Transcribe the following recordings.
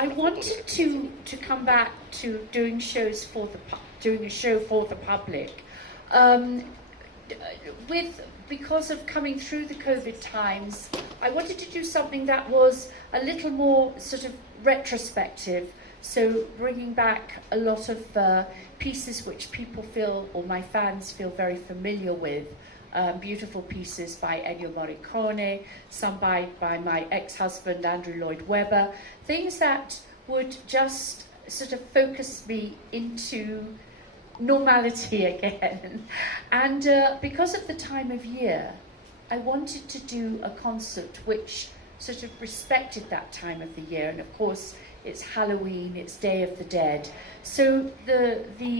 I wanted to come back to doing shows for doing a show for the public, because of coming through the COVID times. I wanted to do something that was a little more sort of retrospective, so bringing back a lot of pieces which people feel, or my fans feel, very familiar with. Beautiful pieces by Ennio Morricone, some by my ex-husband Andrew Lloyd Webber, things that would just sort of focus me into normality again. And because of the time of year, I wanted to do a concert which sort of respected that time of the year. And of course, it's Halloween, it's Day of the Dead. So the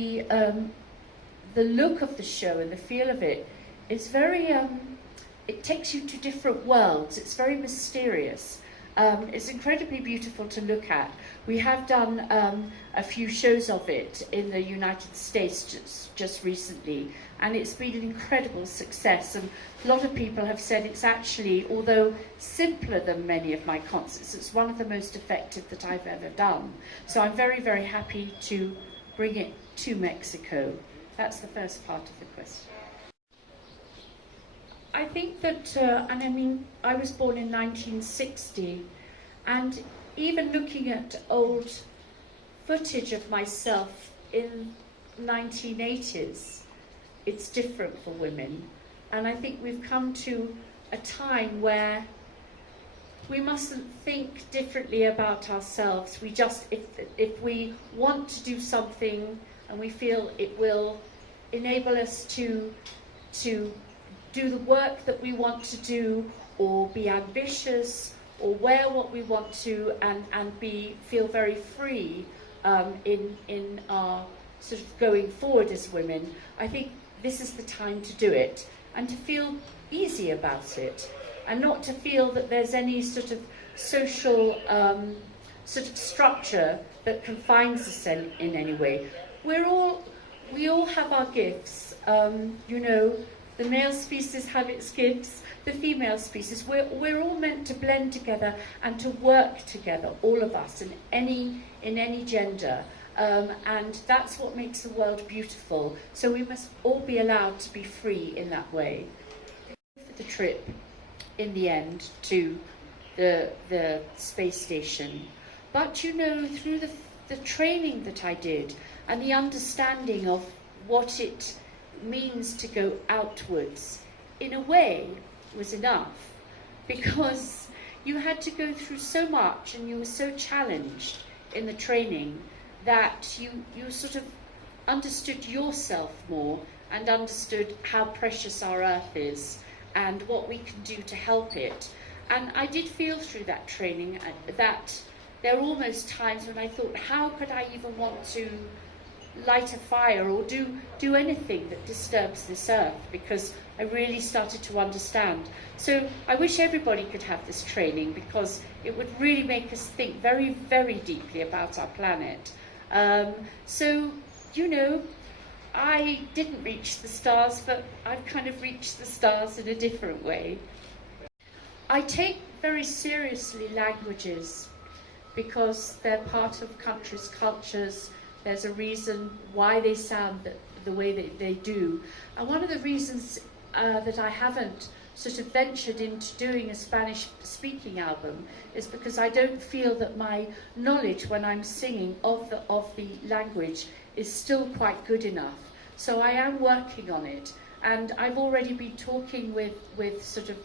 look of the show and the feel of it is very, it takes you to different worlds. It's very mysterious. It's incredibly beautiful to look at. We have done a few shows of it in the United States just recently, and it's been an incredible success. And a lot of people have said it's actually, although simpler than many of my concerts, it's one of the most effective that I've ever done. So I'm very, very happy to bring it to Mexico. That's the first part of the question. I think that, and I mean, I was born in 1960, and even looking at old footage of myself in 1980s, it's different for women. And I think we've come to a time where we mustn't think differently about ourselves. We just, if we want to do something and we feel it will enable us to do the work that we want to do, or be ambitious, or wear what we want to, and feel very free in our sort of going forward as women, I think this is the time to do it, and to feel easy about it, and not to feel that there's any sort of social sort of structure that confines us in any way. We all have our gifts, you know. The male species have its gifts, the female species. We're all meant to blend together and to work together, all of us, in any gender. And that's what makes the world beautiful. So we must all be allowed to be free in that way. For the trip, in the end, to the space station. But you know, through the training that I did, and the understanding of what it means to go outwards, in a way, was enough, because you had to go through so much, and you were so challenged in the training that you sort of understood yourself more, and understood how precious our earth is and what we can do to help it. And I did feel through that training that there were almost times when I thought, how could I even want to light a fire or do anything that disturbs this earth, because I really started to understand. So I wish everybody could have this training, because it would really make us think very, very deeply about our planet. So, you know, I didn't reach the stars, but I've kind of reached the stars in a different way. I take very seriously languages, because they're part of countries' cultures. There's a reason why they sound the way that they do. And one of the reasons that I haven't sort of ventured into doing a Spanish-speaking album is because I don't feel that my knowledge when I'm singing of the language is still quite good enough. So I am working on it, and I've already been talking with sort of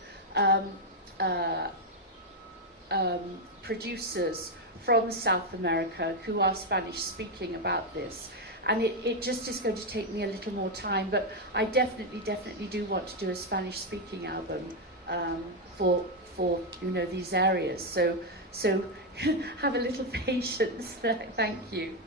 producers from South America who are Spanish speaking about this, and it just is going to take me a little more time, but I definitely do want to do a Spanish speaking album for you know, these areas, so have a little patience. Thank you.